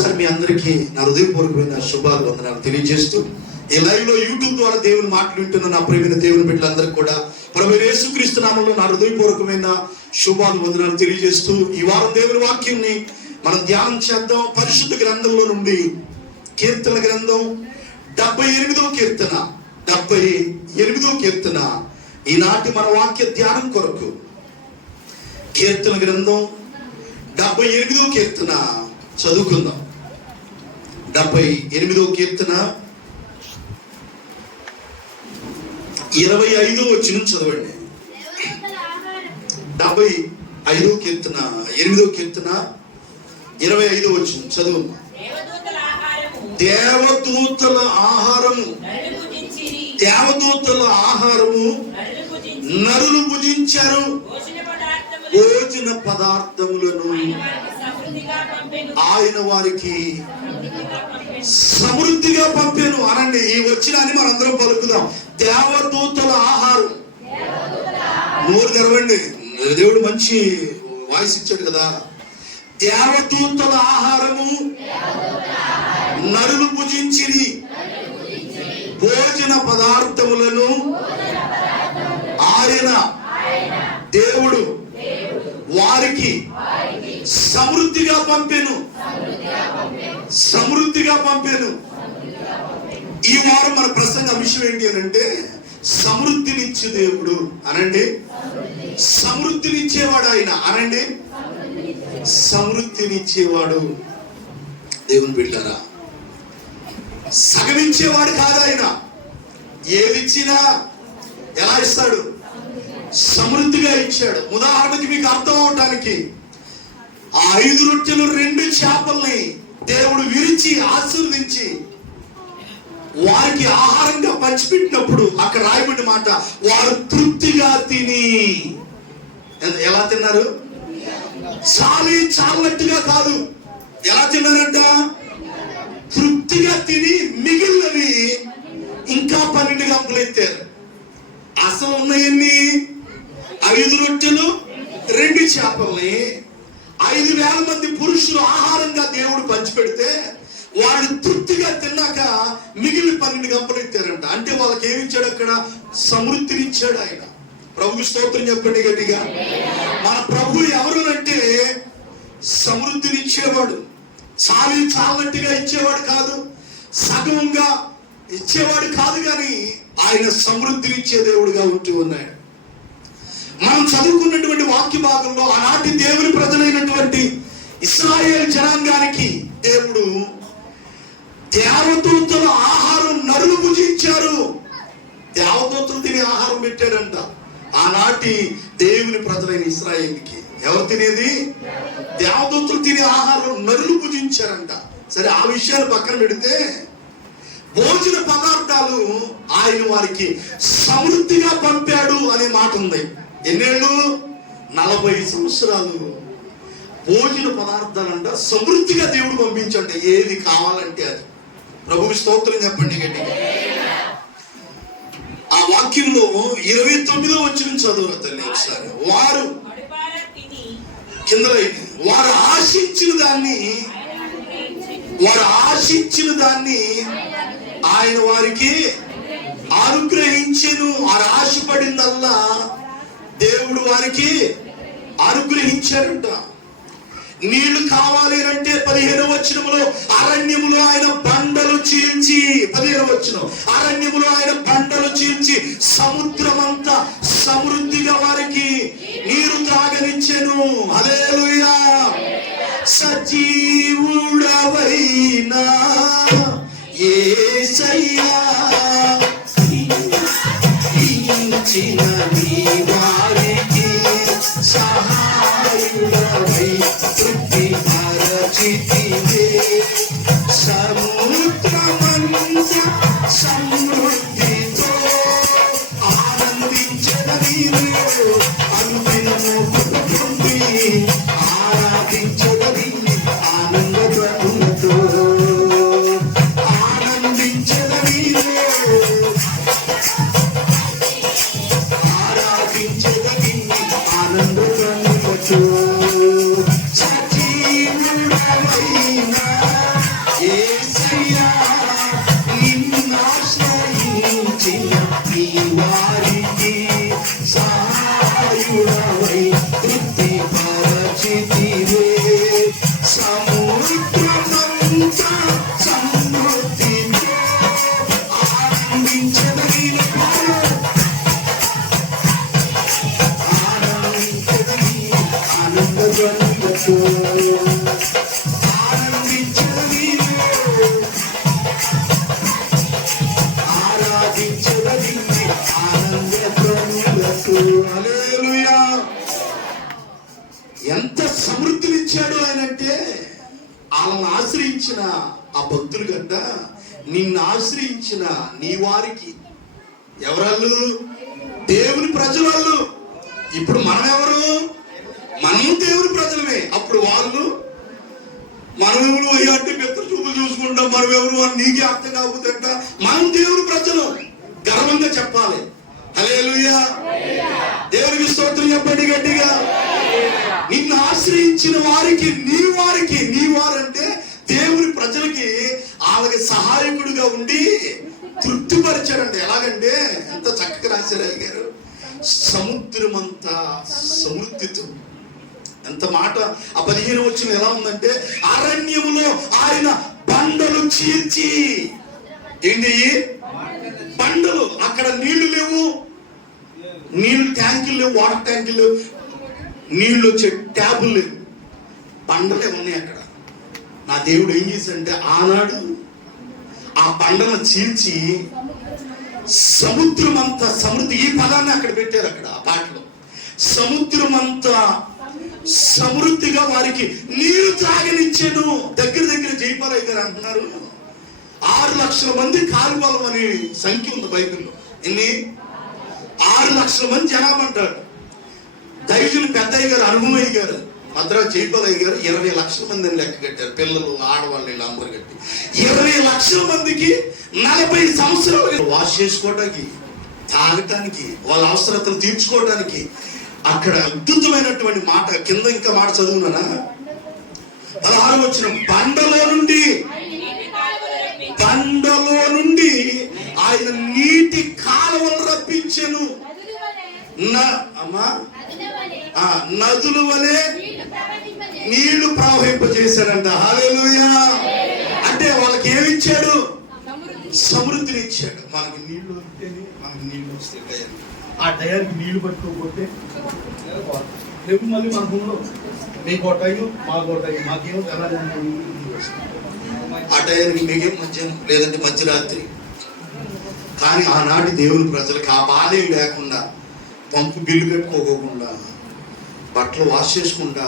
మరొకసారి మీ అందరికీ నా హృదయపూర్వకమైన శుభాభివందనాలు తెలియజేస్తూ ఈ లైవ్ లో యూట్యూబ్ ద్వారా దేవుని మాటలు వింటున్న నా ప్రియమైన దేవుని బిడ్డలందరికీ కూడా ప్రభువైన యేసుక్రీస్తు నామములో నా హృదయపూర్వకమైన శుభాభివందనాలు తెలియజేస్తూ ఈ వారం దేవుని వాక్యాన్ని మనం ధ్యానం చేద్దాం. పరిశుద్ధ గ్రంథంలో నుండి కీర్తన గ్రంథం 78వ కీర్తన ఈనాటి మన వాక్య ధ్యానం కొరకు. కీర్తన గ్రంథం 78వ కీర్తన చదువుకుందాం. 78వ కీర్తన 25వ వచనం చదవండి. 75వ కీర్తన 8వ కీర్తన 25వ వచనం చదువు. దేవదూతల ఆహారము నరులు భుజించారు. భోజన పదార్థములను ఆయన వారికి సమృద్ధిగా పంపాను అనండి. ఈ వచ్చినాన్ని మనందరం పలుకుదాం. దేవదూతల ఆహారం. నోరు తెరవండి, దేవుడు మంచి వాయిస్ ఇచ్చాడు కదా. దేవదూతల ఆహారము నరులు భుజించిరి. భోజన పదార్థములను ఆయన దేవుడు వారికి సమృద్ధిగా పంపాను. ఈ వారం మన ప్రసంగ అంశం ఏంటి అని అంటే సమృద్ధినిచ్చే దేవుడు అనండి. సమృద్ధినిచ్చేవాడు ఆయన అనండి. సమృద్ధినిచ్చేవాడు. దేవుని బిడ్డారా, సగమిచ్చేవాడు కాదు ఆయన. ఏదిచ్చినా ఎలా ఇస్తాడు? సమృద్ధిగా ఇచ్చాడు. ఉదాహరణకి మీకు అర్థం అవటానికి 5 రొట్టెలు 2 చేపల్ని దేవుడు విరిచి ఆశీర్వదించి వారికి ఆహారంగా పంచిపెట్టినప్పుడు అక్కడ రాయబడిన మాట, వారు తృప్తిగా తిని. ఎలా తిన్నారు? చాలట్టుగా కాదు. ఎలా తిన్నారంట? తృప్తిగా తిని మిగిలినవి ఇంకా 12 గంపలు ఎత్తారు. అసలు ఉన్నాయన్ని 5 రొట్టెలు 2 చేపల్ని 5,000 మంది పురుషులు ఆహారంగా దేవుడు పంచిపెడితే వాళ్ళు తృప్తిగా తిన్నాక మిగిలిన 12 గంపలు ఎత్తారంట. అంటే వాళ్ళకి ఏమి ఇచ్చాడు? అక్కడ సమృద్ధినిచ్చాడు ఆయన. ప్రభువు స్తోత్రం చెప్పండి గట్టిగా. మన ప్రభు ఎవరు అంటే సమృద్ధినిచ్చేవాడు. చాలట్టుగా ఇచ్చేవాడు కాదు, సగంగా ఇచ్చేవాడు కాదు, కానీ ఆయన సమృద్ధినిచ్చే దేవుడుగా ఉంటూ ఉన్నాడు. మనం చదువుకున్నటువంటి వాక్య భాగంలో ఆనాటి దేవుని ప్రజలైనటువంటి ఇశ్రాయేలు జనాంగానికి దేవుడు దేవదూతల ఆహారం నరులు భుజించారు. దేవదూతలు తినే ఆహారం పెట్టాడంట ఆనాటి దేవుని ప్రజలైన ఇశ్రాయేలుకి. ఎవరు తినేది? దేవదూతలు తినే ఆహారం నరులు భుజించారంట. సరే, ఆ విషయాలు పక్కన పెడితే భోజన పదార్థాలు ఆయన వారికి సమృద్ధిగా పంపాడు అనే మాట ఉంది. ఎన్నేళ్ళు? 40 సంవత్సరాలు భోజన పదార్థాలంట సమృద్ధిగా దేవుడు పంపించండి. ఏది కావాలంటే అది. ప్రభువు స్తోత్రం చెప్పండి గట్టిగా. ఆ వాక్యంలో 29వ వచనం చదువు తల్లి ఒకసారి. వారు వారు ఆశించిన దాన్ని ఆయన వారికి అనుగ్రహించెను. ఆ ఆశపడిందల్లా దేవుడు వారికి అనుగ్రహించారంట. నీళ్లు కావాలి అంటే 15వ వచనంలో అరణ్యములో ఆయన బండలు చీల్చి, 15వ వచనం, అరణ్యములో ఆయన బండలు చీల్చి సముద్రమంతా సమృద్ధిగా వారికి నీరు త్రాగనిచ్చెను. హల్లెలూయా. సజీవుడవైనా యేసయ్యా ఇచ్చిన నీ వారికి సహాయుడవై తృప్తి పరచితివే. సముద్రమంతా సమృద్ధితో ఆనందించదనీరు. అనుదినము పొంది ఆరాధించదని ఆనందతో. అంత సమృద్ధిని ఆనందించదగిన ఆనందధ్వనులతో ఆరాధించదగిన ఆనందధ్వనులతో. హల్లెలూయా. ఎంత సమృద్ధినిచ్చాడు ఆయన అంటే, వాళ్ళని ఆశ్రయించిన ఆ భక్తులు కంట నిన్ను ఆశ్రయించిన నీ వారికి, ఎవరాళ్ళు? దేవుని ప్రజలు. ఇప్పుడు మనం ఎవరు? మనం దేవుని ప్రజలమే. అప్పుడు వాళ్ళు మనమెవరు అయ్యా అంటే పెద్ద చూపులు చూసుకుంటాం, మనమెవరు అని నీకే అర్థం కాకపోతే మనం దేవుని ప్రజలు. గర్వంగా చెప్పాలి. హల్లెలూయా. దేవునికి స్తోత్రం చెప్పండి గట్టిగా. నిన్ను ఆశ్రయించిన వారికి, నీ వారంటే దేవుని ప్రజలకి వాళ్ళకి సహాయకుడిగా ఉండి తృప్తిపరిచాడంటే. ఎలాగంటే ఎంత చక్కగా రాశారు అయ్య గారు. సముద్రమంతా సమృద్ధితో. ఎంత మాట. ఆ 15 వచనం ఎలా ఉందంటే, అరణ్యములో ఆయన బండలు చీల్చి. ఏంటి బండలు? అక్కడ నీళ్లు లేవు, నీళ్ళు ట్యాంకులు లేవు, వాటర్ ట్యాంకులు లేవు, నీళ్ళు వచ్చే ట్యాబులు లేవు, బండలే ఉన్నాయి అక్కడ. నా దేవుడు ఏం చేశాడంటే ఆనాడు ఆ బండను చీల్చి సముద్రం అంతా సమృద్ధి. ఈ పదాన్ని అక్కడ పెట్టారు, అక్కడ ఆ పాటలో. సముద్రం అంతా సమృద్ధిగా వారికి నీరు త్రాగనిచ్చాను. దగ్గర జైపాలయ్య గారు అంటున్నారు 6 లక్షల మంది కాలువలం అనే సంఖ్య ఉంది బైబిల్లో. ఎన్ని? 6 లక్షల మంది జనాభా అంటాడు. దైవజులు పెద్దయ్య గారు, అనుభవయ్య గారు, మద్రాసు జైపాలయ్య గారు 20 లక్షల మందిని లెక్క కట్టారు. పిల్లలు, ఆడవాళ్ళు వీళ్ళందరూ కట్టి 20 లక్షల మందికి 40 సంవత్సరాలు వాష్ చేసుకోవడానికి, తాగటానికి, వాళ్ళ అవసరతలు తీర్చుకోవడానికి. అక్కడ అద్భుతమైనటువంటి మాట. కింద ఇంకా మాట చదువునా 16 వచనం. బండలో నుండి ఆయన నీటి కాలువలు రప్పించెను. నదుల వలె నీళ్లు ప్రవహింపజేశాడంట. హల్లెలూయా. అంటే వాళ్ళకి ఏమిచ్చాడు? సమృద్ధిని ఇచ్చాడు. మనకి నీళ్లు వస్తేనే మనకి నీళ్లు వస్తాయి. ఆ టయానికి నీళ్లు పట్టుకోకపోతే రేపు మళ్ళీ మన భూమిలో మీకు కొట్టాయి, మాకు కొట్టాయి, మాకేమో ఎలా ఆ టయానికి మీకేం మధ్యాహ్నం, లేదంటే మధ్యరాత్రి. కానీ ఆనాటి దేవుని ప్రజలకు ఆ బాల్యం లేకుండా, పంపు బిల్లు కట్టుకోకుండా, బట్టలు వాష్ చేసుకుండా,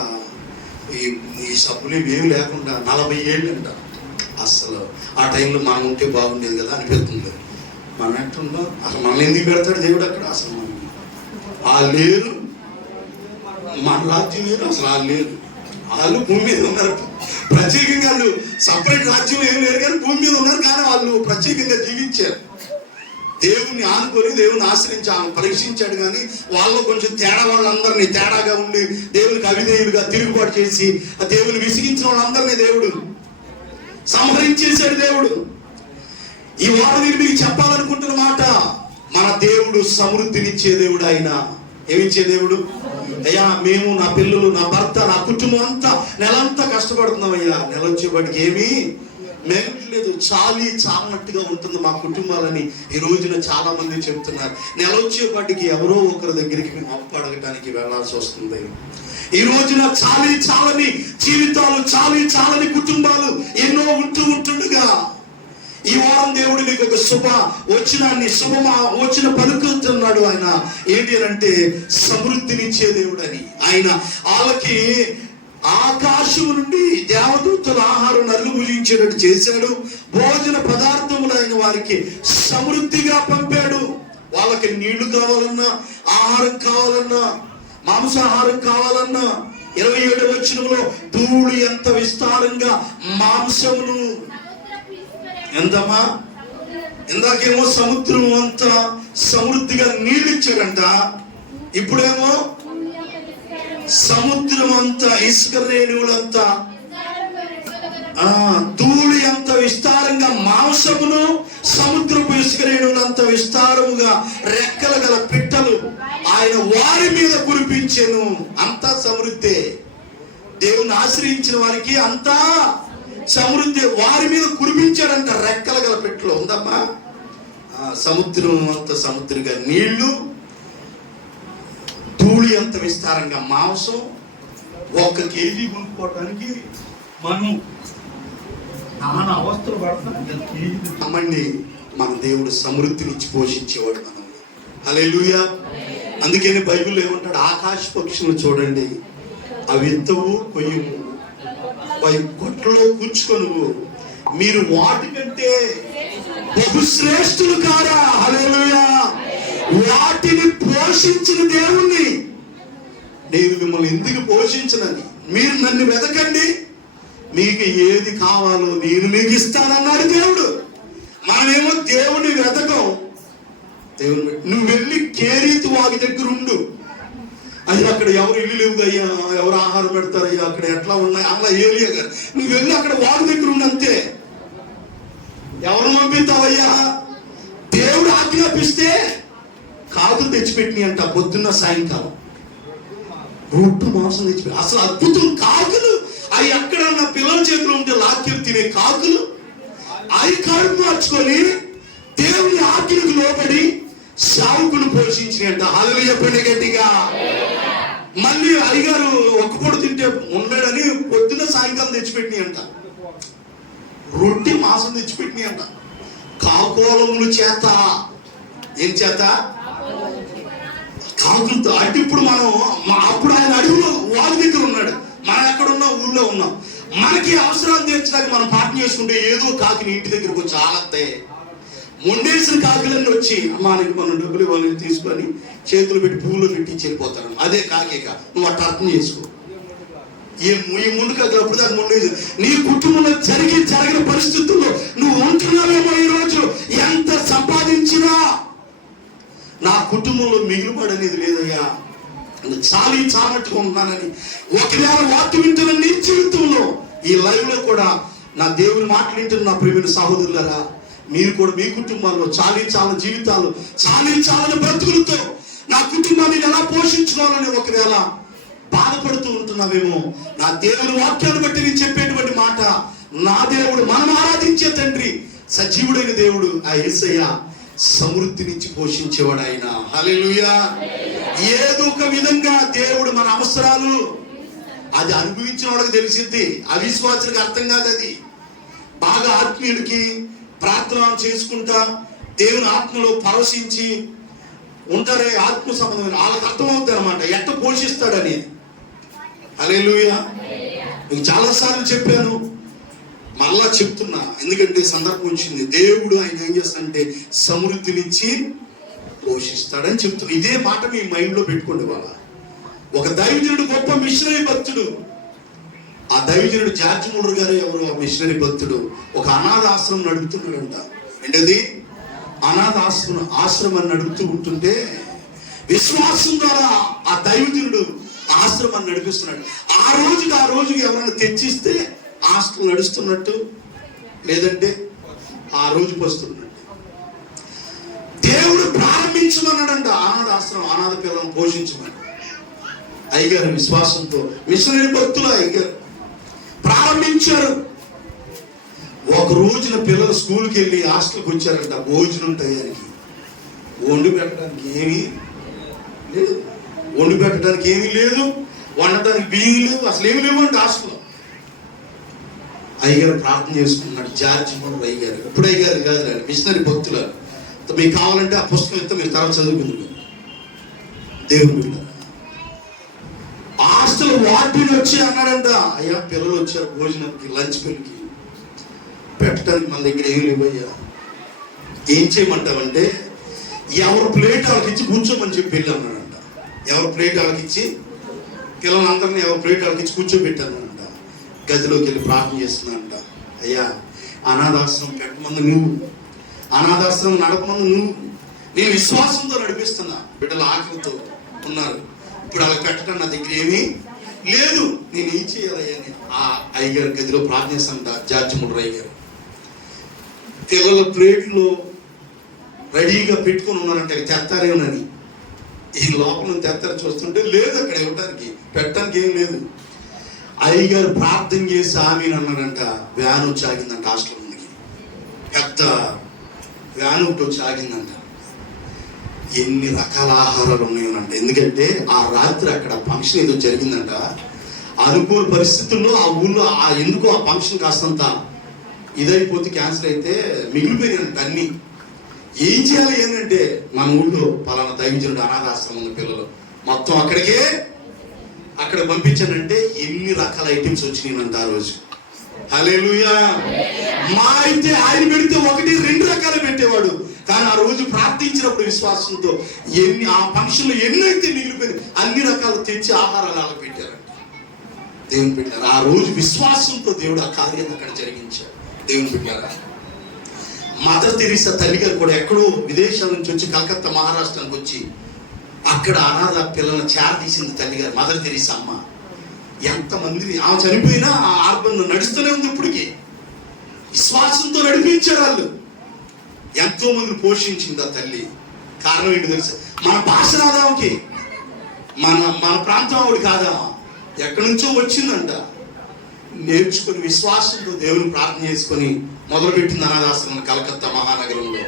ఈ సబ్బులు ఏమి లేకుండా 40 ఏళ్ళు అంట. అసలు ఆ టైంలో మనం ఉంటే బాగుండేది కదా అనిపిస్తుంది. మన అంటున్నాం అసలు మనల్ని ఎందుకు పెడతాడు దేవుడు అక్కడ? అసలు మనం వాళ్ళు లేరు, మన రాజ్యం లేరు, అసలు వాళ్ళు లేరు. వాళ్ళు భూమి మీద ఉన్నారు. ప్రత్యేకంగా వాళ్ళు సపరేట్ రాజ్యం ఏం లేరు కానీ భూమి మీద ఉన్నారు. కానీ వాళ్ళు ప్రత్యేకంగా జీవించారు. దేవుణ్ణి ఆనుకొని, దేవుని ఆశ్రయించి ఆయన పరీక్షించాడు. కానీ వాళ్ళు కొంచెం తేడా, వాళ్ళందరినీ తేడాగా ఉండి దేవునికి అవిధేయులుగా తిరుగుబాటు చేసి ఆ దేవుని విసిగించిన వాళ్ళందరినీ దేవుడు సంహరించేశాడు. దేవుడు ఈ వారం నేను మీకు చెప్పాలనుకుంటున్న మాట, మన దేవుడు సమృద్ధినిచ్చే దేవుడు. ఆయన ఏమిచ్చే దేవుడు? అయ్యా మేము, నా పిల్లలు, నా భర్త, నా కుటుంబం అంతా నెలంతా కష్టపడుతున్నాం అయ్యా, నెల వచ్చేపాటికి ఏమీ మేగట్లేదు, చాలినట్టుగా ఉంటుంది మా కుటుంబాలని ఈ రోజున చాలా మంది చెప్తున్నారు. నెల వచ్చేపాటికి ఎవరో ఒకరి దగ్గరికి మేము అప్పు అడగటానికి వెళ్లాల్సి వస్తుంది. ఈ రోజున చాలని జీవితాలు, చాలని కుటుంబాలు ఎన్నో ఉంటుండగా ఈ వారం దేవుడు నీకు ఒక వచ్చిన పలుకుతున్నాడు. ఆయన ఏంటి అంటే సమృద్ధినిచ్చే దేవుడు అని. ఆయన వాళ్ళకి ఆకాశం నుండి దేవదూతల ఆహారం నల్లు భుజించేటట్టు చేశాడు. భోజన పదార్థములు ఆయన వారికి సమృద్ధిగా పంపాడు. వాళ్ళకి నీళ్లు కావాలన్నా, ఆహారం కావాలన్నా, మాంసాహారం కావాలన్నా 27వ వచనంలో ధూళి ఎంత విస్తారంగా మాంసమును, ఎంతమా ఇందాకేమో సముద్రం అంతా సమృద్ధిగా నీళ్ళు ఇచ్చాడంట, ఇప్పుడేమో సముద్రం అంతా ఇసుక రేణువులంతా, ధూళి అంత విస్తారంగా మాంసమును, సముద్రపు ఇసుక రేణువులంత విస్తారముగా రెక్కలు గల పిట్టలు ఆయన వారి మీద కురిపించెను. అంతా సమృద్ధి. దేవుని ఆశ్రయించిన వారికి అంతా సమృద్ధి వారి మీద కురిపించాడంట. రెక్కల గల పెట్టులో ఉందమ్మా. సముద్రం అంత సముద్రంగా నీళ్లు, ధూళి అంత విస్తారంగా మాంసం. 1 కేజీ కొనుక్కోవడానికి మనం నానా అవస్థలు పడతాం. అమ్మండి, మన దేవుడు సమృద్ధినిచ్చి పోషించేవాడు మనం. హల్లెలూయా. అందుకని బైబిల్లో ఏమంటాడు, ఆకాశ పక్షులను చూడండి, అవి ఎత్తవు కొయ్యవు, కొట్లలో కూర్చుకొనువు, మీరు వాటికంటే బహుశ్రేష్ఠులు కారా. హల్లెలూయా. వాటిని పోషించిన దేవుణ్ణి నేను మిమ్మల్ని ఎందుకు పోషించనని, మీరు నన్ను వెతకండి, మీకు ఏది కావాలో నేను మీకు ఇస్తానన్నాడు దేవుడు. మనమేమో దేవుని వెతకం. దేవుని నువ్వు వెళ్ళి కేరీతు వాగి దగ్గర ఉండు, అయ్యా అక్కడ ఎవరు ఇల్లు లేవు అయ్యా, ఎవరు ఆహారం పెడతారయ్యా, అక్కడ ఎట్లా ఉన్నాయి అలా ఏలియా గారు, నువ్వు వెళ్ళి అక్కడ వాగు దగ్గర ఉండు అంతే. ఎవరు పంపిస్తావయ్యా? దేవుడు ఆజ్ఞాపిస్తే కాకులు తెచ్చిపెట్టినాయి అంట. పొద్దున్న సాయంకాలం రొట్టు మాంసం తెచ్చిపెట్టి, అసలు అద్భుతం. కాకులు అవి ఎక్కడన్నా పిల్లల చేతిలో ఉంటే లాక్కెలు తినే కాకులు అవి కడుపు మార్చుకొని దేవుని ఆజ్ఞకు లోబడి సావుకును పోషించినట్ట. హల్లెలూయా చెప్పండి గట్టిగా. మళ్ళీ అయ్యగారు ఒక్క పొడి తింటే ఉండడని పొద్దున్న సాయంకాలం తెచ్చిపెట్టినాయి అంట. రొట్టి మాంసం తెచ్చిపెట్టినాయి అంట. కాకోలముల చేత. ఏం చేత? కాకులతో. అంటే ఇప్పుడు మనం అప్పుడు ఆయన అడుగులో వాళ్ళ దగ్గర ఉన్నాడు, మనం ఎక్కడున్నా ఊళ్ళో ఉన్నాం. మనకి అవసరాలు తీర్చడానికి మనం పాటన చేసుకుంటే ఏదో కాకిని ఇంటి దగ్గరకు వచ్చి ఆలత్తాయి. మొండేసిన కాకులన్నీ వచ్చి అమ్మానికి మనం డబ్బులు ఇవ్వాలని తీసుకొని చేతులు పెట్టి పువ్వులు పెట్టి వెళ్ళిపోతారు. అదే కాకేక. నువ్వు అట్లా అర్థం చేసుకో. ఈ ముందు కాకులు అప్పుడు దాకా మొండేసి నీ కుటుంబంలో జరగిన పరిస్థితుల్లో నువ్వు ఉంటున్నావేమో. ఈరోజు ఎంత సంపాదించినా నా కుటుంబంలో మిగులుబడి అనేది లేదయ్యా, చాలినట్టుగా ఉన్నానని ఒకవేళ వాక్యం వింటున్న నీ జీవితంలో, ఈ లైవ్ లో కూడా నా దేవుని మాటలు వింటున్న నా ప్రియమైన సహోదరులారా, మీరు కూడా మీ కుటుంబాల్లో చాలని జీవితాలు, చాలని బ్రతుకులతో నా కుటుంబాన్ని ఎలా పోషించుకోవాలని ఒకవేళ బాధపడుతూ ఉంటున్నావేమో, నా దేవుని వాక్యాన్ని బట్టి నేను చెప్పేటువంటి మాట, నా దేవుడు, మనం ఆరాధించే తండ్రి, సజీవుడైన దేవుడు ఆ యేసయ్య సమృద్ధినిచ్చి పోషించేవాడు ఆయన. హల్లెలూయా. ఏదో ఒక విధంగా దేవుడు మన అవసరాలు అది అనుభవించిన వాడికి తెలిసింది, అవిశ్వాసులకు అర్థం కాదు. అది బాగా ఆత్మీయుడికి ప్రార్థన చేసుకుంటా దేవుని ఆత్మలో పరవశించి ఉంటారే, ఆత్మ సంబంధమైన వాళ్ళకి అర్థమవుతుంది అనమాట ఎట్ట పోషిస్తాడని. హల్లెలూయా. నేను చాలాసార్లు చెప్పాను, మళ్ళా చెప్తున్నా, ఎందుకంటే సందర్భం వచ్చింది. దేవుడు ఆయన ఏం చేస్తాడంటే సమృద్ధినిచ్చి పోషిస్తాడని చెప్తున్నా. ఇదే మాట మీ మైండ్ లో పెట్టుకోండి. వాళ్ళ ఒక దైవజనుడు, గొప్ప మిషనరీ భక్తుడు, ఆ దైవజనుడు జార్జ్ ముల్లర్ గారు ఎవరు, ఆ మిషనరీ భక్తుడు ఒక అనాథ ఆశ్రమం నడుపుతున్నాడంట. ఏంటది? అనాథ ఆశ్రమాన్ని నడుపుతూ ఉంటుంటే విశ్వాసం ద్వారా ఆ దైవజనుడు ఆశ్రమాన్ని నడిపిస్తున్నాడు. ఆ రోజుకి ఎవరైనా తెచ్చిస్తే ఆశ్రమం నడుస్తున్నట్టు, లేదంటే ఆ రోజు వస్తున్నట్టు. దేవుడు ప్రారంభించమన్నాడంట అనాథ ఆశ్రమం, అనాథ పిల్లలను పోషించమని. అయ్యగారు విశ్వాసంతో, మిషనరీ భక్తులు అయ్యగారు ప్రారంభించారు. ఒక రోజున పిల్లలు స్కూల్కి వెళ్ళి హాస్టల్కి వచ్చారంట. భోజనం టయానికి వండి పెట్టడానికి ఏమీ లేదు, వండటానికి బియ్యం లేవు, అసలు ఏమి లేవండి హాస్టల్లో. అయ్యగారు ప్రార్థన చేసుకున్నాడు. జార్జ్ ముల్లర్ అయ్యగారు, ఇప్పుడు అయ్యగారు కాదు, మిషనరీ భక్తులు. మీకు కావాలంటే ఆ పుస్తకం ఇస్తే మీరు తర్వాత చదువుకుంది. దేవుని బిడ్డ హాస్టల్ వార్డెన్ వచ్చి అన్నాడంట, అయ్యా పిల్లలు వచ్చారు భోజనానికి, లంచ్ బిల్కి పెట్టడానికి మన దగ్గర ఏం లేవయ్యా, ఏం చేయమంటావంటే ఎవరు ప్లేట్ వాళ్ళకి ఇచ్చి కూర్చోమని చెప్పి వెళ్ళి అన్నాడంట. ఎవరు ప్లేట్ వాళ్ళకి ఇచ్చి, పిల్లలందరినీ ఎవరు ప్లేట్ వాళ్ళకి ఇచ్చి కూర్చోబెట్టానంట. గదిలోకి వెళ్ళి ప్రార్థన చేస్తున్నానంట. అయ్యా అనాథాశ్రమం పెట్టమంది నువ్వు, అనాథాశ్రమం నడపమంది నువ్వు, నేను విశ్వాసంతో నడిపిస్తున్నా. బిడ్డలు ఆకలితో ఉన్నారు, ఇప్పుడు వాళ్ళకి పెట్టడం నా దగ్గర ఏమీ లేదు, నేను ఏం చేయాలయ్యా అని ఆ అయ్యగారు గదిలో ప్రార్థిస్తానంట. జార్జ్ ముల్లర్ అయ్యగారు పిల్లల ప్లేట్లో రెడీగా పెట్టుకుని ఉన్నారంటే తెత్తారేమోనని. ఈ లోపల తెత్తారు చూస్తుంటే లేదు, అక్కడ ఇవ్వడానికి పెట్టడానికి ఏం లేదు. అయ్యగారు ప్రార్థన చేసి ఆమెను అన్నాడంట. వ్యాన్ వచ్చి ఆగిందంట, హాస్టల్ ముందుకి పెద్ద వ్యాన్ ఒకటి వచ్చి ఆగిందంట. ఎన్ని రకాల ఆహారాలు ఉన్నాయోనంట. ఎందుకంటే ఆ రాత్రి అక్కడ ఫంక్షన్ ఏదో జరిగిందంట. అనుకూల పరిస్థితుల్లో ఆ ఊళ్ళో ఎందుకో ఆ ఫంక్షన్ కాస్తంత ఇదైపోతే క్యాన్సిల్ అయితే మిగిలిపోయినంట అన్ని. ఏం చేయాలి ఏంటంటే మన ఊళ్ళో పలానా దైవజనుడు అనాథాశ్రమం ఉంది, పిల్లలు మొత్తం అక్కడ పంపించానంటే ఎన్ని రకాల ఐటమ్స్ వచ్చినాయంట ఆ రోజు. హల్లెలూయా. మా అయితే ఆయన పెడితే 1-2 రకాలు పెట్టేవాడు. కానీ ఆ రోజు ప్రార్థించినప్పుడు విశ్వాసంతో ఆ ఫంక్షన్లో ఎన్నైతే మిగిలిపోయి అన్ని రకాలు తెచ్చి ఆహారాలు అలా పెట్టారంట. దేవుని పెట్టారు. ఆ రోజు విశ్వాసంతో దేవుడు ఆ కార్యం అక్కడ జరిగించాడు. దేవుని పెట్టారా. మదర్ తెరీసా తల్లి గారు కూడా ఎక్కడో విదేశాల నుంచి వచ్చి కలకత్తా మహారాష్ట్రానికి వచ్చి అక్కడ అనాథ పిల్లలను చేరదీసింది తల్లి గారు. మదర్ తెరీసా అమ్మ ఎంతమందిని, ఆమె చనిపోయినా ఆ ఆర్బన్ నడుస్తూనే ఉంది. ఇప్పటికి విశ్వాసంతో నడిపించారు వాళ్ళు. ఎంతో మందిని పోషించింది ఆ తల్లి. కారణం ఏంటి తెలుసా? మన భాష రాదామకి, మన ప్రాంతం ఆవిడ కాదామా, ఎక్కడి నుంచో వచ్చిందంట. నేర్చుకుని విశ్వాసంతో దేవుని ప్రార్థన చేసుకొని మొదలుపెట్టింది అనాథాశ్రమం కలకత్తా మహానగరంలో.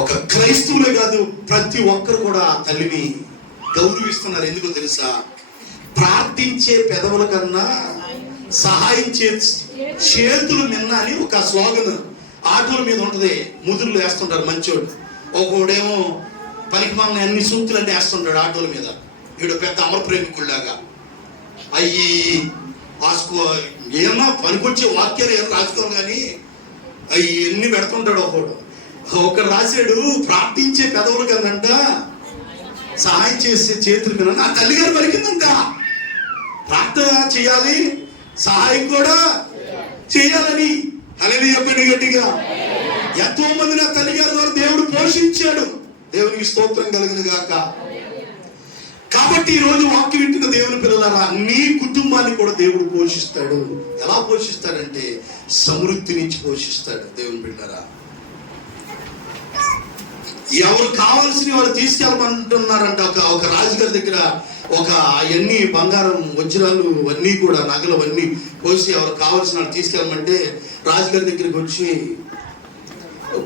ఒక క్రైస్తవులే కాదు, ప్రతి ఒక్కరు కూడా ఆ తల్లిని గౌరవిస్తున్నారు. ఎందుకో తెలుసా? ప్రార్థించే పెదవుల కన్నా సహాయం చేతులు మిన్న అని ఒక స్లోగన్ ఆటోల మీద ఉంటది. ముదురులు వేస్తుంటారు మంచోడు. ఒకడేమో పనికి మాలని అన్ని సూక్తులన్నీ వేస్తుంటాడు ఆటోల మీద. వీడు పెద్ద అమర ప్రేమికుల్లాగా అయ్యి రాసుకో, ఏమన్నా పనికొచ్చే వాక్యాలు ఏమో రాసుకోవాలి కానీ అవి ఎన్ని పెడుతుంటాడు. ఒకడు రాశాడు, ప్రార్థించే పెదవులు కదంట సహాయం చేసే చేతులు కన్నా ఆ తల్లిగారు పలికిందంట. ప్రార్థన చేయాలి, సహాయం కూడా చేయాలని. అలాగే చెప్పండి గట్టిగా. ఎంతో మంది నా తల్లిగారి ద్వారా దేవుడు పోషించాడు. దేవునికి స్తోత్రం కలుగును గాక. కాబట్టి ఈ రోజు వాక్యం వింటున్న దేవుని పిల్లలారా, నీ కుటుంబాన్ని కూడా దేవుడు పోషిస్తాడు. ఎలా పోషిస్తాడంటే సమృద్ధి నుంచి పోషిస్తాడు. దేవుని బిడ్డలారా, ఎవరు కావాల్సిన వాళ్ళు తీసుకెళ్ళమంటున్నారంట. ఒక రాజుగారి దగ్గర అవన్నీ బంగారం వజ్రాలు అన్నీ కూడా నగలు అవన్నీ పోసి ఎవరు కావాల్సిన వాళ్ళు తీసుకెళ్ళమంటే రాజుగారి దగ్గరికి వచ్చి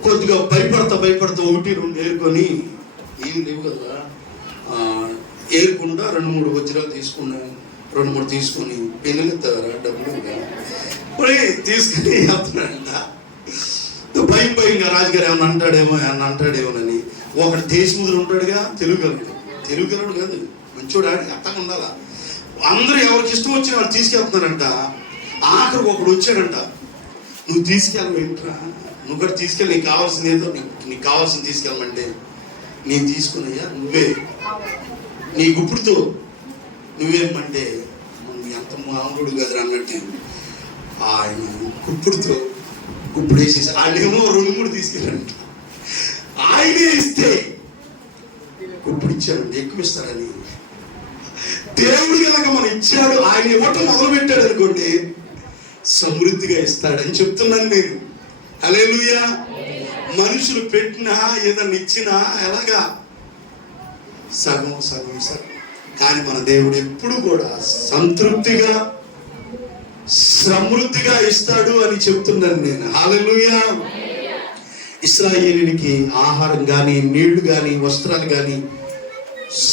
కొద్దిగా భయపడతా 1-2 ఏరుకొని, ఏం లేవు కదా, ఏరుకుండా 2-3 వజ్రాలు తీసుకున్నాను. 2-3 తీసుకొని పెళ్ళిస్తారా డబ్బులు తీసుకుని వెళ్తున్నాడంట. భయంగా రాజుగారు ఏమన్నా అంటాడేమోనని. ఒకటి దేశముద్రు ఉంటాడుగా, తెలుగుగలుడు కాదు, మంచోడు, ఆడి అర్థంగా ఉండాలా. అందరూ ఎవరికి ఇష్టం వచ్చిన వాళ్ళు తీసుకెళ్తున్నారంట. ఆఖరికి ఒకడు వచ్చాడంట, నువ్వు తీసుకెళ్ళమేంట్రా, నువ్వు కూడా తీసుకెళ్ళి నీకు కావాల్సింది ఏదో నీకు కావాల్సింది తీసుకెళ్ళమంటే, నేను తీసుకున్నాయా నువ్వే నీ గుప్పుడుతో నువ్వేమంటే ఎంత మామూలు కదరా అన్నట్టు ఆయన గుప్పుడుతో గుప్పుడు వేసేసి ఆయనేమో 2-3 తీసుకెళ్ళంట. ఆయనే ఇస్తే గుప్పుడు ఇచ్చాడండి, ఎక్కువ ఇస్తారని. దేవుడు కనుక మనం ఇచ్చాడు, ఆయన ఇవ్వటం మొదలు పెట్టాడు అనుకోండి, సమృద్ధిగా ఇస్తాడని చెప్తున్నాను నేను. హల్లెలూయా. మనుషులు పెట్టినా ఏదన్నా ఇచ్చినా ఎలాగా సగం కానీ మన దేవుడు ఎప్పుడు కూడా సంతృప్తిగా సమృద్ధిగా ఇస్తాడు అని చెప్తున్నాను నేను. హల్లెలూయా. ఇశ్రాయేలునికి ఆహారం కానీ, నీళ్లు కానీ, వస్త్రాలు కానీ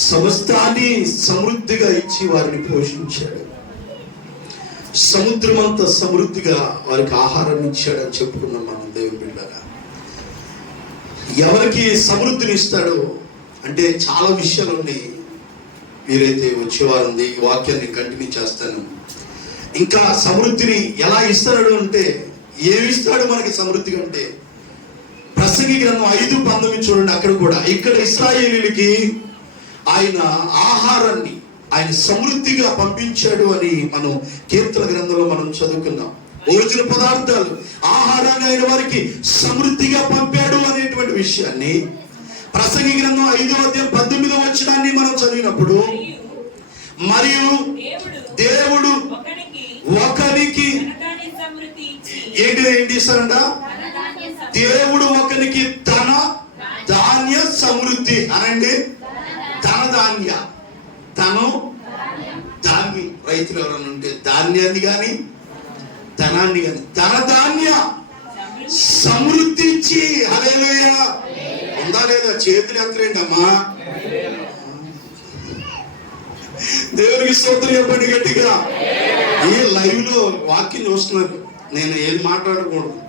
సమస్తాన్ని సమృద్ధిగా ఇచ్చి వారిని పోషించాడు. సముద్రం అంత సమృద్ధిగా వారికి ఆహారం ఇచ్చాడని చెప్పుకున్నాం మనం. దేవుని బిడ్డలారా, ఎవరికి సమృద్ధిని ఇస్తాడో అంటే చాలా విషయాలు ఉన్నాయి. వీలైతే వచ్చేవారు ఈ వాక్యాన్ని కంటిన్యూ చేస్తాను. ఇంకా సమృద్ధిని ఎలా ఇస్తాడు అంటే, ఏమి ఇస్తాడు మనకి సమృద్ధిగా అంటే, ప్రసంగి గ్రంథం 5:19 చూడండి. అక్కడ కూడా ఇక్కడ ఇశ్రాయేలీయులకి ఆయన ఆహారాన్ని ఆయన సమృద్ధిగా పంపించాడు అని మనం కీర్తన గ్రంథంలో మనం చదువుకున్నాం. భోజన పదార్థాలు, ఆహారాన్ని ఆయన వారికి సమృద్ధిగా పంపాడు అనేటువంటి విషయాన్ని ప్రసంగి గ్రంథం 5:19 మనం చదివినప్పుడు, మరియు దేవుడు ఒకరికి ఏంటి ఇస్తారంట? దేవుడు ఒకరికి తన ధాన్య సమృద్ధి అనండి. ధాన్యం రైతులు ఎవరైనా ఉంటే ధాన్యాన్ని కానీ ధనాన్ని కానీ ధనధాన్య సమృద్ధి ఇచ్చి హల్లెలూయా ఉందా లేదా? చేతులు ఎత్తలేండి అమ్మా. దేవునికి స్తోత్రం చెప్పండి గట్టిగా. ఈ లైవ్ లో వాక్యం చూస్తున్నారు, నేను ఏది మాట్లాడకూడదు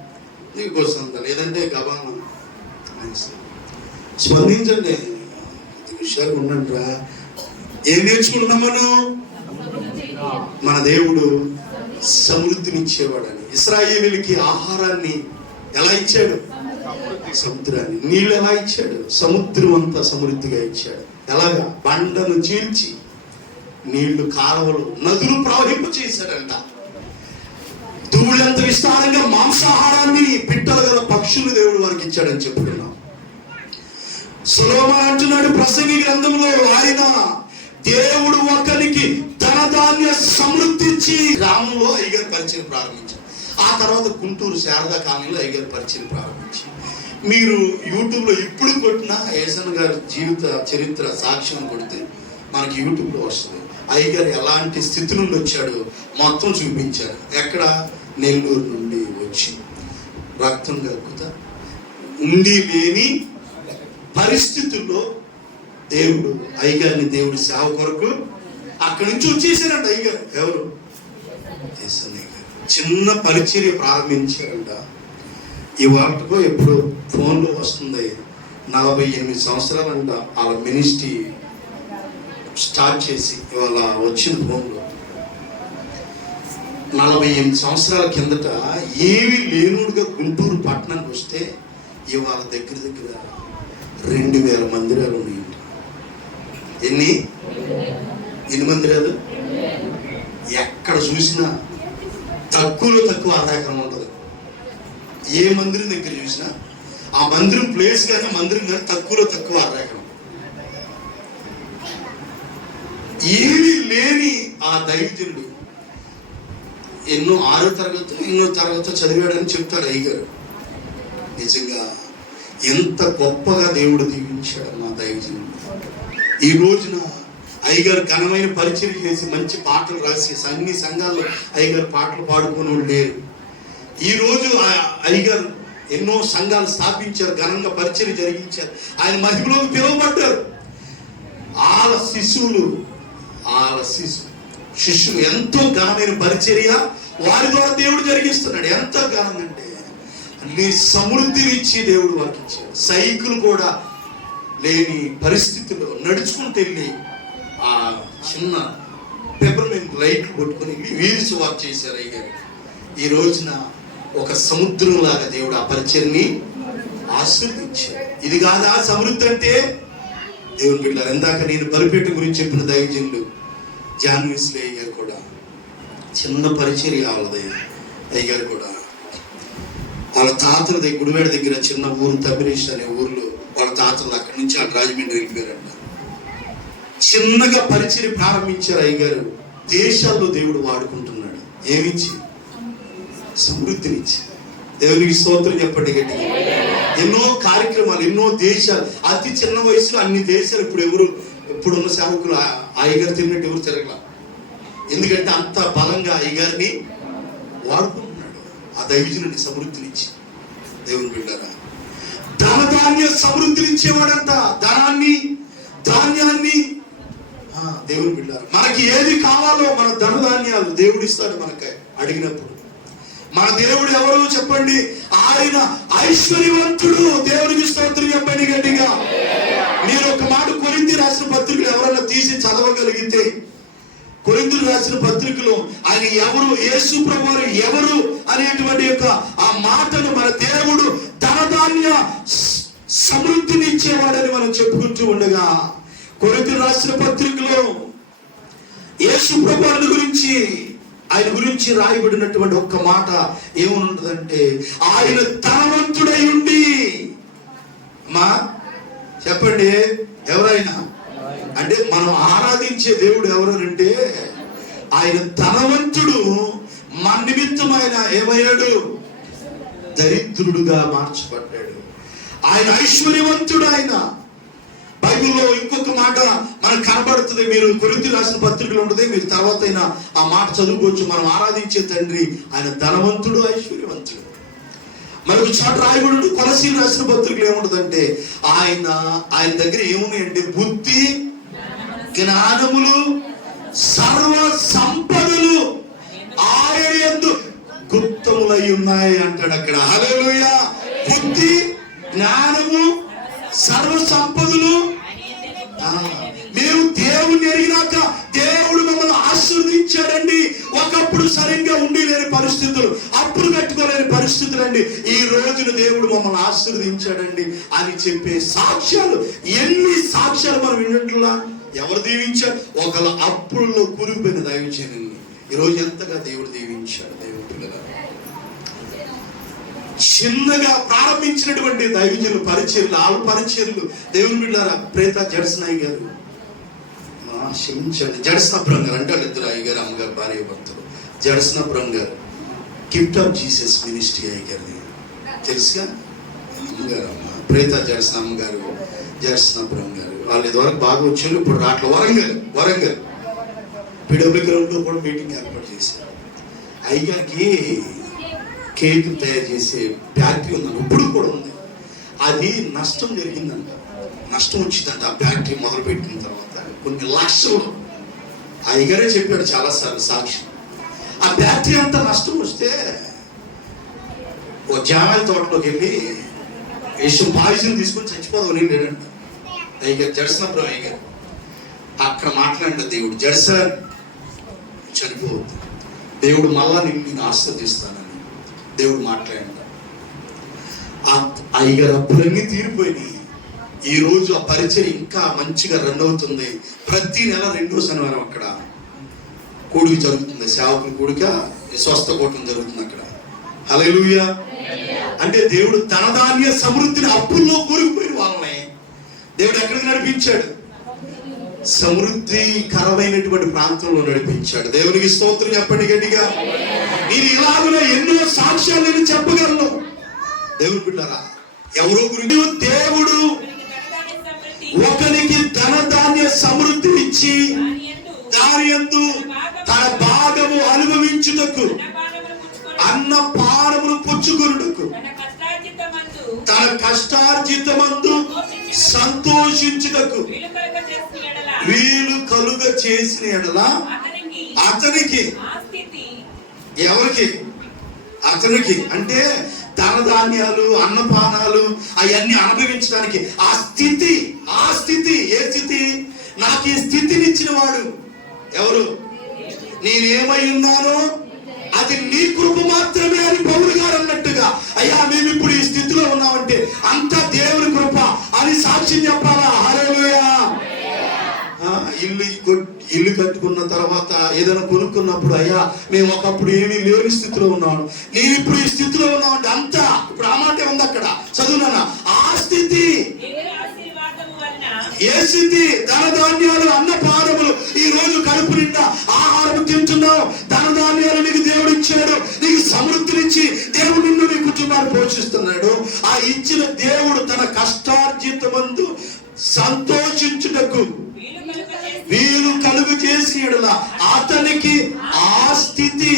నీకోసం లేదంటే గబాన స్పందించండి. విషయాలు ఉండండిరా. ఏం నేర్చుకుంటున్నాం మనం? మన దేవుడు సమృద్ధినిచ్చేవాడని. ఇశ్రాయేలుకి ఆహారాన్ని ఎలా ఇచ్చాడు? సముద్రాన్ని. నీళ్ళు ఎలా ఇచ్చాడు? సముద్రం అంతా సమృద్ధిగా ఇచ్చాడు. ఎలాగా? బండను చీల్చి నీళ్లు కాలువలు నదులు ప్రవహింప చేశాడంట. ధూళంత విస్తారంగా మాంసాహారాన్ని పిట్టలు గల పక్షులు దేవుడు వారికి ఇచ్చాడని చెప్పుకున్నాం. సొలొమోను అంటున్నాడు ప్రసంగి గ్రంథంలో, ఆయన దేవుడు ఒకరికి ధనధాన్య సమృద్ధించి గ్రామంలో అయ్యగారు పరిచయం ప్రారంభించారు. ఆ తర్వాత గుంటూరు శారదా కాలనీలో అయ్యగారు పరిచయం ప్రారంభించారు. మీరు యూట్యూబ్లో ఇప్పుడు కొట్టిన యేసన్న గారి జీవిత చరిత్ర సాక్ష్యం కొడితే మనకి యూట్యూబ్లో వస్తుంది. అయ్యగారు ఎలాంటి స్థితి నుండి వచ్చాడు మొత్తం చూపించారు. ఎక్కడ? నెల్లూరు నుండి వచ్చి రక్తం కక్కుతా ఉండి లేని పరిస్థితుల్లో దేవుడు అయ్యగారిని దేవుడి సేవ కొరకు అక్కడి నుంచి వచ్చేసారంట. అయ్యగారు ఎవరు? యేసన్న గారు చిన్న పరిచర్య ప్రారంభించారంట. ఇవాళకో ఎప్పుడు ఫోన్లో వస్తుంది, 48 సంవత్సరాలంట వాళ్ళ మినిస్ట్రీ స్టార్ట్ చేసి. ఇవాళ వచ్చిన ఫోన్లో 48 సంవత్సరాల కిందట ఏమీ లేనుడుగా గుంటూరు పట్టణానికి వస్తే ఇవాళ దగ్గర 2000 మందిరాలు ఉన్నాయంట. ఎన్ని మందిరాలు? ఎక్కడ చూసినా తక్కువలో తక్కువ ఆదాయకరం ఉంటుంది. ఏ మందిరం దగ్గర చూసినా ఆ మందిరం ప్లేస్ కానీ మందిరం కానీ తక్కువలో తక్కువ ఆదాయకరం. ఏమీ లేని ఆ దైవజనుడు ఎన్నో 6వ తరగతి ఎన్నో తరగతి చదివాడని చెప్తాడు అయ్యగారు. నిజంగా ఎంత గొప్పగా దేవుడు దీవించాడు నా దైవజనుడు. ఈ రోజున అయ్యగారు ఘనమైన పరిచయం చేసి మంచి పాటలు రాసి అన్ని సంఘాల్లో అయ్యగారు పాటలు పాడుకుని లేరు. ఈరోజు అయ్యగారు ఎన్నో సంఘాలు స్థాపించారు, ఘనంగా పరిచయం జరిగించారు, ఆయన మహిమలోకి పిలువబడ్డారు. వాళ్ళ శిష్యులు ఎంతో ఘనమైన పరిచర్య వారి ద్వారా దేవుడు జరిగిస్తున్నాడు. ఎంత ఘనం అంటే నీ సమృద్ధినిచ్చి దేవుడు వారికి ఇచ్చాడు. సైకిల్ కూడా లేని పరిస్థితుల్లో నడుచుకుంటూ వెళ్ళి ఆ చిన్న పెపర్మెంట్ లైట్లు కొట్టుకుని వీల్స్ వాక్ చేశారు అయ్యారు. ఈ రోజున ఒక సముద్రం లాగా దేవుడు ఆ పరిచర్ని ఆశీర్వదించాడు. ఇది కాదా సమృద్ధి అంటే? దేవుని బిడ్డలారా, ఇందాక నేను బలిపేట గురించి చెప్పిన దైవజనులు జాన్ వెస్లీ అయ్యారు కూడా చిన్న పరిచర్య వాళ్ళది. అయ్యారు కూడా వాళ్ళ తాతల దగ్గర గుడివాడ దగ్గర చిన్న ఊరు తబిరీష్ అనే ఊర్లో వాళ్ళ తాతలు అక్కడి నుంచి ఆ రాజమండ్రి వెళ్ళిపోయారంట. చిన్నగా పరిచర్య ప్రారంభించారు అయ్యగారు. దేశాల్లో దేవుడు వాడుకుంటున్నాడు. ఏమిచ్చి? సమృద్ధినిచ్చి. దేవునికి స్తోత్రం చెప్పండి గట్టిగా. ఎన్నో కార్యక్రమాలు, ఎన్నో దేశాలు, అతి చిన్న వయసులో అన్ని దేశాలు. ఇప్పుడున్న సేవకులు అయ్యగారు తిన్నట్టు ఎవరు తిరగల. ఎందుకంటే అంత బలంగా అయ్యగారిని వాడుకుంటున్నాడు ఆ దైవజనుని సమృద్ధినిచ్చి. దేవుని బిడ్డలారా, ధనధాన్య సమృద్ధినిచ్చేవాడంట. ధాన్యాన్ని దేవుని బిడ్డలారా, మనకి ఏది కావాలో మన ధనధాన్యాలు దేవుడు ఇస్తాడు మనకి అడిగినప్పుడు. మన దేవుడు ఎవరు చెప్పండి? ఆయన ఐశ్వర్యవంతుడు. దేవునికి స్తోత్రం చెప్పండి గట్టిగా. మీరు ఒక మాట కొరింథీ రాసిన పత్రికలు ఎవరన్నా తీసి చదవగలిగితే, కొరింథీయులకు రాసిన పత్రికలో ఆయన ఎవరు, యేసు ప్రభువారు ఎవరు అనేటువంటి యొక్క ఆ మాటను మన దేవుడు ధనధాన్య సమృద్ధిని ఇచ్చేవాడని మనం చెప్పుకుంటూ ఉండగా, కొరింథీయులకు రాసిన పత్రికలో యేసు ప్రభువారి గురించి, ఆయన గురించి రాయబడినటువంటి ఒక్క మాట ఏముంటుందంటే, ఆయన ధనవంతుడై ఉండి. మా చెప్పండి, ఎవరైనా అంటే మనం ఆరాధించే దేవుడు ఎవరంటే ఆయన ధనవంతుడు. మన నిమిత్తం ఆయన ఏమయ్యాడు? దరిద్రుడుగా మార్చబడ్డాడు. ఆయన ఐశ్వర్యవంతుడు. ఆయన బైబిల్ బైబిల్లో ఇంకొక మాట మనకు కనబడుతుంది. మీరు కొరింథీ రాసిన పత్రికలు ఉంటుంది, మీరు తర్వాత అయినా ఆ మాట చదువుకోవచ్చు. మనం ఆరాధించే తండ్రి ఆయన ధనవంతుడు, ఐశ్వర్యవంతుడు. మరొక చోట రాయబడి కొలసీలు రాసిన పత్రికలు ఏముంటుందంటే ఆయన దగ్గర ఏమున్నాయంటే బుద్ధి, జ్ఞానములు, సర్వ సంపదలు ఆయన యందు గుప్తములై ఉన్నాయి అంటాడు అక్కడ. హల్లెలూయా. బుద్ధి, జ్ఞానము, సర్వ సంపదలు. మేము దేవుణ్ణి ఎరిగినాక దేవుడు మమ్మల్ని ఆశీర్వదించాడండి. ఒకప్పుడు సరిగ్గా ఉండి లేని పరిస్థితులు, అప్పుడు కట్టుకోలేని పరిస్థితులు అండి, ఈ రోజున దేవుడు మమ్మల్ని ఆశీర్వదించాడండి అని చెప్పే సాక్ష్యాలు, ఎన్ని సాక్ష్యాలు మనం విన్నట్లా. ఎవరు దీవించాడు? ఒకళ్ళ అప్పుల్లో కురిగిపోయిన దైవజనుల్ని ఈరోజు ఎంతగా దేవుడు దీవించాడు. దేవుడు పిల్లల చిన్నగా ప్రారంభించినటువంటి దైవజనులు పరిచర్లు, ఆలు పరిచర్లు దేవుని బిడ్డారా. ప్రేత జడ్సనాయ్ గారు, క్షమించండి, జడ్సనాపురం గారు అంటారు, ఇద్దరు అయ్యగారు, అమ్మగారు, భార్య భర్తలు. జడ్సనాపురం గారు గిఫ్ట్ ఆఫ్ జీసస్ మినిస్ట్రీ అయ్యగారిది తెలుసుగా. అమ్మగారు, అమ్మ ప్రేత జడ్సన అమ్మగారు, జడ్సనాపురం గారు. వాళ్ళు ఇదివరకు బాగా వచ్చారు, ఇప్పుడు రాట్ల వరంగల్ పిడబ్ల్యూ గ్రౌండ్లో కూడా మీటింగ్ ఏర్పాటు చేశారు. అయ్యగారికి కేక్ తయారు చేసే ఫ్యాక్టరీ ఉందండి, ఇప్పుడు కూడా ఉంది. అది నష్టం జరిగిందంట, నష్టం వచ్చిందంట. ఆ ఫ్యాక్టరీ మొదలు పెట్టిన తర్వాత కొన్ని లక్షలు, అయ్యగారే చెప్పాడు చాలాసార్లు సాక్ష్యం. ఆ ఫ్యాక్టరీ అంతా నష్టం వస్తే ఓ జామాయిల తోటలోకి వెళ్ళి విషం పాయిజన్ తీసుకొని చచ్చిపోదాం లేడంట అయ్యగారు, జడ్సనాపురం అయ్యగారు. అక్కడ మాట్లాడిన దేవుడు, జడ్సన్ చనిపోవద్దు, దేవుడు మళ్ళా నేను ఆశీర్వదిస్తానని దేవుడు మాట్లాడిన. అయ్యగారు అప్పులన్నీ తీరిపోయినాయి. ఈ రోజు ఆ పరిచయం ఇంకా మంచిగా రన్ అవుతుంది. ప్రతి నెల 2వ శనివారం అక్కడ కూడిక జరుగుతుంది, సేవకుల కూడిక, స్వస్థ కూటం జరుగుతుంది అక్కడ. హల్లెలూయా. అంటే దేవుడు తన ధాన్య సమృద్ధిని అప్పుల్లో కూరుకుపోయిన వాళ్ళని దేవుడు ఎక్కడికి నడిపించాడు? సమృద్ధికరమైనటువంటి ప్రాంతంలో నడిపించాడు. దేవునికి స్తోత్రం చెప్పండి గట్టిగా. నేను ఇలాగున ఎన్నో సాక్ష్యాలు నేను చెప్పగలను. దేవుడు బిడ్డరా, ఎవరో గురించి దేవుడు ఒకరికి ధనధాన్య సమృద్ధి ఇచ్చి దాని యందు తన భాగము అనుభవించుటకు, అన్నపానమును పుచ్చుకొనుటకు, తన కష్టార్జితమందు సంతోషించుటకు వీలు కలుగ చేసిన ఎడల అతనికి, ఎవరికి? అతనికి. అంటే ధనధాన్యాలు, అన్నపానాలు అవన్నీ అనుభవించడానికి ఆ స్థితి ఏ స్థితి? నాకు ఈ స్థితిని ఇచ్చిన వాడు ఎవరు? నేనేమై ఉన్నానో అది నీ కృప మాత్రమే అని పౌలు గారు అన్నట్టుగా, అయ్యా మేము ఇప్పుడు ఈ స్థితిలో ఉన్నామంటే అంతా దేవుని కృప అని సాక్ష్యం చెప్పాలా? హల్లెలూయా. ఇల్లు కట్టుకున్న తర్వాత ఏదైనా కొనుక్కున్నప్పుడు, అయ్యా మేము ఒకప్పుడు ఏమీ లేని స్థితిలో ఉన్నాను, నేను ఇప్పుడు ఈ స్థితిలో ఉన్నామంటే అంతా, ఇప్పుడు ఆ మాట ఉంది అక్కడ, చదువునా, ఆ స్థితి ఏ స్థితి? ధనధాన్యాలు, అన్నపానములు. ఈ రోజు కడుపు నిండా ఆహారం తింటున్నావు, ధనధాన్యాలు నీకు దేవుడు ఇచ్చాడు, నీకు సమృద్ధినిచ్చి దేవుడు నిన్ను నీ కుటుంబాన్ని పోషిస్తున్నాడు. ఆ ఇచ్చిన దేవుడు తన కష్టార్జితమందు సంతోషించుటకు వీలు కలుగు చేసి అతనికి ఆ స్థితి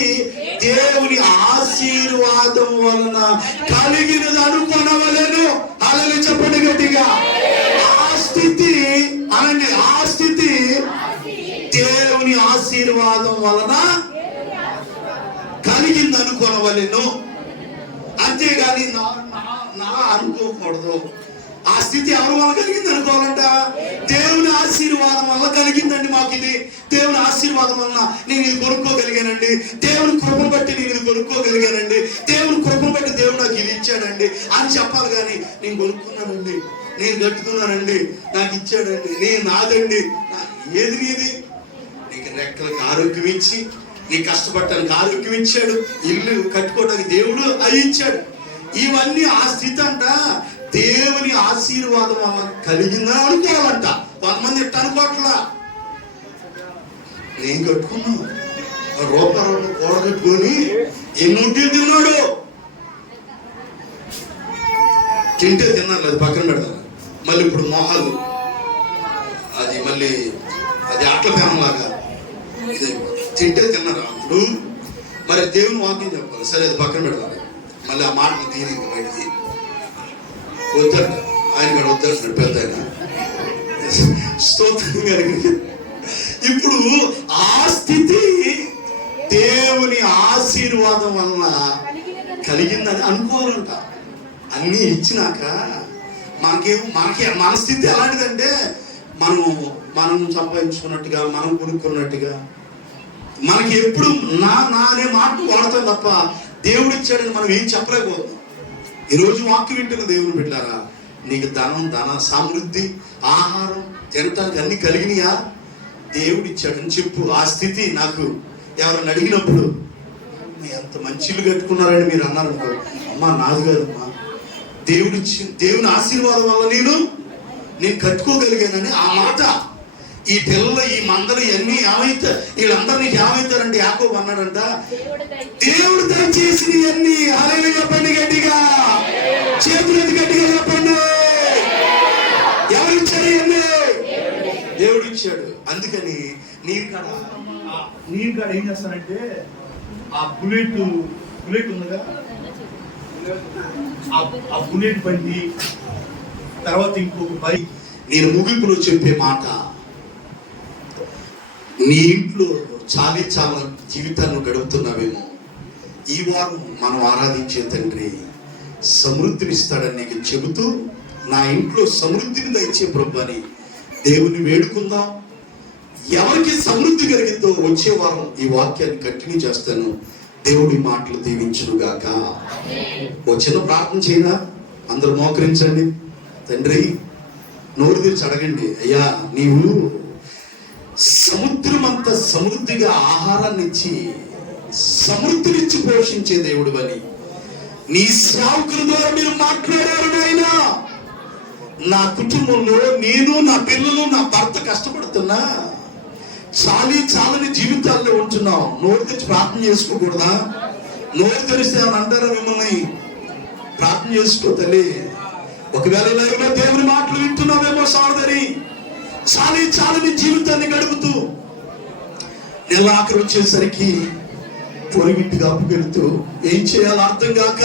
దేవుని ఆశీర్వాదం వలన కలిగినది అనుకొనవలెను. అలాగే చెప్పండి గట్టిగా. ఆ స్థితి అనండి, ఆ స్థితి దేవుని ఆశీర్వాదం వలన కలిగింది అనుకొనవలెను. అంతేగాని నా అనుకోకూడదు. ఆ స్థితి ఎవరి వల్ల కలిగింది అనుకోవాలంట? దేవుని ఆశీర్వాదం వల్ల కలిగిందండి. మాకు ఇది దేవుని ఆశీర్వాదం వల్ల నేను ఇది కొనుక్కోగలిగానండి, దేవుని కృపను బట్టి నేను ఇది కొనుక్కోగలిగానండి, దేవుని కృపను బట్టి దేవుడు నాకు ఇది ఇచ్చాడండి అని చెప్పాలి. కానీ నేను కొనుక్కున్నానండి, నేను కట్టుకున్నానండి, నాకు ఇచ్చాడండి, నేను నాదండి, ఏది నీది? నీకు రెక్కలకు ఆరోగ్యం ఇచ్చి, నీ కష్టపడటానికి ఆరోగ్యం ఇచ్చాడు, ఇల్లు కట్టుకోవడానికి దేవుడు అవి ఇచ్చాడు. ఇవన్నీ ఆ స్థితి అంట దేవుని ఆశీర్వాదం వల్ల కలిగిందని అనుకోవాలంట. కొంతమంది ఇట్ట అనుకోవట్లా. నేను కట్టుకున్నాను, రూపాయలు కూడ కట్టుకొని ఎన్ని ఉంటే తిన్నాడు, తింటే తిన్నాను, అది పక్కన పెడతాను. మళ్ళీ ఇప్పుడు మొహాలు మళ్ళీ అది ఆటల పేరంలాగా తింటే తిన్నారా అప్పుడు. మరి దేవుని వాక్యం చెప్పాలి, సరే అది పక్కన పెడతాను. మళ్ళీ ఆ మాటను తీరి బయటికి వద్దంట, ఆయన కూడా వద్దంటున్నాడు పెద్ద ఆయన. స్తోత్రం కలిగి ఇప్పుడు ఆ స్థితి దేవుని ఆశీర్వాదం వలన కలిగిందని అనుకోవాలంట. అన్నీ ఇచ్చినాక మనకి మన స్థితి ఎలాంటిదంటే మనం సంపాదించుకున్నట్టుగా, మనం కొనుక్కున్నట్టుగా, మనకి ఎప్పుడు నా అనే మాట వాడతాం తప్ప దేవుడు ఇచ్చాడని మనం ఏం చెప్పలేకపోతాం. ఈరోజు వాక్యం వింటున్న దేవుని బిడ్డారా, నీకు ధన సమృద్ధి, ఆహారం తినటానికి అన్ని కలిగినాయా? దేవుడు ఇచ్చాడని చెప్పు. ఆ స్థితి నాకు ఎవరైనా అడిగినప్పుడు ఎంత మంచి ఇల్లు కట్టుకున్నారని మీరు అన్నారనుకో, అమ్మా నాది కాదమ్మా, దేవుని ఆశీర్వాదం వల్ల నేను కట్టుకోగలిగానని ఆ మాట. ఈ పిల్లలు, ఈ మందలు ఇవన్నీ ఏమైతే, వీళ్ళందరూ నీకు ఏమవుతారంటే యాకోబు అన్నాడంట, దేవుడు దయచేసి ఇవన్నీ. హల్లెలూయా చెప్పండి గట్టిగా, చేతులు గట్టిగా చెప్పండి. ఎవరు ఇచ్చారు ఇవన్నీ? దేవుడు ఇచ్చాడు. అందుకని నీరు కాడ ఏం చేస్తానంటే, ఆ బుల్లెట్ ఉందిగా, ఆ బుల్లెట్ బండి తర్వాత ఇంకొక బైక్. నేను ముగింపులో చెప్పే మాట, నీ ఇంట్లో చాలా జీవితాన్ని గడుపుతున్నావేమో. ఈ వారం మనం ఆరాధించే తండ్రి సమృద్ధినిస్తాడని నీకు చెబుతూ, నా ఇంట్లో సమృద్ధిని దయచే ప్రభు అని దేవుని వేడుకుందాం. ఎవరికి సమృద్ధి కలిగిందో వచ్చే వారం ఈ వాక్యాన్ని కంటిన్యూ చేస్తాను. దేవుడి మాటలు దీవించునుగాక. ఓ చిన్న ప్రార్థన చేయనా? అందరూ మోకరించండి. తండ్రి, నోరు తెరిచి అడగండి, అయ్యా నీవు సముద్రం అంత సమృద్ధిగా ఆహారాన్ని ఇచ్చి సమృద్ధినిచ్చి పోషించే దేవుడు అని నీ సేవకుల ద్వారా మీరు మాట్లాడారు నాయనా. నా కుటుంబంలో నేను, నా పిల్లలు, నా భర్త కష్టపడుతున్నా, చాలని జీవితాల్లో ఉంటున్నాం. నోరు తెరిచి ప్రార్థన చేసుకోకూడదా? నోరు తెరిస్తే అని అంటారా మిమ్మల్ని? ప్రార్థన చేసుకో తల్లి. ఒకవేళ ఇలాగ దేవుని మాటలు వింటున్నావేమో సోదరి, చాలని జీవితాన్ని గడుపుతూ నెల ఆఖరి వచ్చేసరికి పొరిగింటికి అప్పుకెళ్తూ ఏం చేయాలో అర్థం కాక,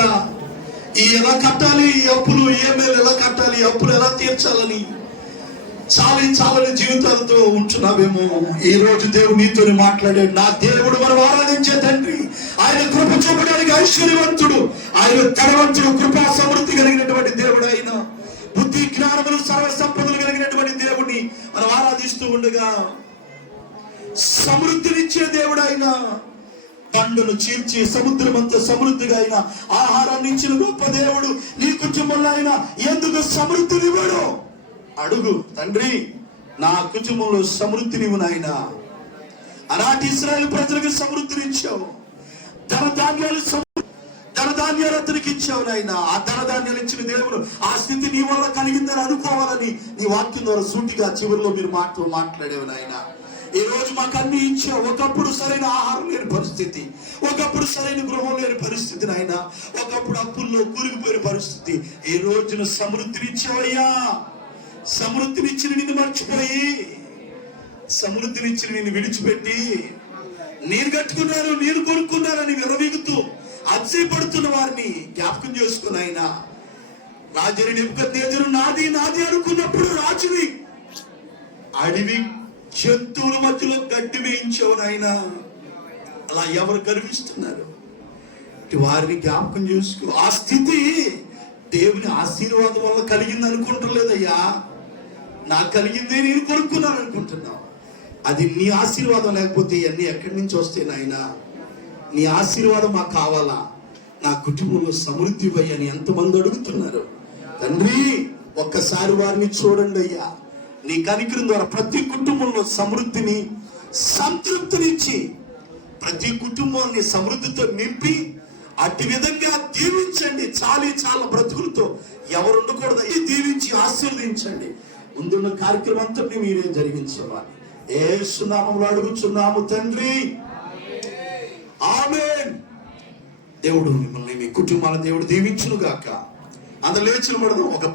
ఎలా కట్టాలి ఈ అప్పులు, ఈఎంఐలు ఎలా కట్టాలి, అప్పులు ఎలా తీర్చాలని చాలని జీవితాలతో ఉంటున్నావేమో. ఈ రోజు దేవుడు నీతో మాట్లాడాడు. నా దేవుడు మనం ఆరాధించే తండ్రి, ఆయన కృప చూపడానికి ఐశ్వర్యవంతుడు, ఆయన ధనవంతుడు, కృపా సమృద్ధి కలిగినటువంటి దేవుడు, ఆయన బుద్ధి జ్ఞానములు సర్వ సంపదలు కలిగినటువంటి దేవుడిని మనం ఆరాధిస్తూ ఉండగా, సమృద్ధినిచ్చే దేవుడు ఆయన, బండను చీల్చి సముద్రం అంతా సమృద్ధిగా అయిన ఆహారాన్ని ఇచ్చిన గొప్ప దేవుడు. నీ కుటుంబంలో ఆయన ఎందుకు సమృద్ధినివ్వడు? అడుగు. తండ్రి, నా కుటుంబంలో సమృద్ధినివ్వు నాయన. అలాంటి ఇశ్రాయేలు ప్రజలకు సమృద్ధినిచ్చావు, ధనధాన్యాలు అతనికి ఇచ్చావు నాయన. ఆ ధనధాన్యాలు ఇచ్చిన దేవుడు ఆ స్థితి నీ వల్ల కలిగిందని అనుకోవాలని నీ వాక్యం ద్వారా సూటిగా చివరిలో మీరు మాట్లాడేవు నాయన. ఈ రోజు మాకు అన్ని ఇచ్చావు. ఒకప్పుడు సరైన ఆహారం లేని పరిస్థితి, ఒకప్పుడు సరైన గృహం లేని పరిస్థితి నాయన, ఒకప్పుడు అప్పుల్లో కూరుకుపోయిన పరిస్థితి. ఈ రోజున సమృద్ధినిచ్చావయ్యా. సమృద్ధినిచ్చిన నిన్ను మర్చిపోయి, సమృద్ధినిచ్చిన నిన్ను విడిచిపెట్టి, నేను కట్టుకున్నాను, నేను కొనుక్కున్నానని విరవీగుతూ అతిశయపడుతున్న వారిని జ్ఞాపకం చేసుకుని ఆయన, రాజుని నెబుకద్నెజరు నాది అనుకున్నప్పుడు రాజుని అడవి జంతువుల మధ్యలో గడ్డి వేయించావు నాయన. అలా ఎవరు గర్విస్తున్నారు? వారిని జ్ఞాపకం చేసుకో. ఆ స్థితి దేవుని ఆశీర్వాదం వల్ల కలిగింది అనుకుంటలేదయ్యా. నాకు కలిగిందే, నేను కొనుక్కున్నాను అనుకుంటున్నావు. అది నీ ఆశీర్వాదం లేకపోతే ఇవన్నీ ఎక్కడి నుంచి వస్తాయి నాయన? నీ ఆశీర్వాదం మాకు కావాలా? నా కుటుంబంలో సమృద్ధి అయ్యా అని ఎంతమంది అడుగుతున్నారు. తండ్రి, ఒక్కసారి వారిని చూడండి అయ్యా. నీ కనికరం ద్వారా ప్రతి కుటుంబంలో సమృద్ధిని, సంతృప్తినిచ్చి ప్రతి కుటుంబాన్ని సమృద్ధితో నింపి అట్టి విధంగా దీవించండి. చాలా బ్రతుకులతో ఎవరు ఉండకూడదు, దీవించి ఆశీర్వదించండి. ముందున్న కార్యక్రమం అంతా మీరే జరిగించేవారు. యేసు నామములో అడుగుచున్నాము తండ్రి, ఆమేన్. దేవుడు మిమ్మల్ని, మీ కుటుంబాల దేవుడు దీవించును గాక. అందరూ లేచి నిలబడదాం. ఒక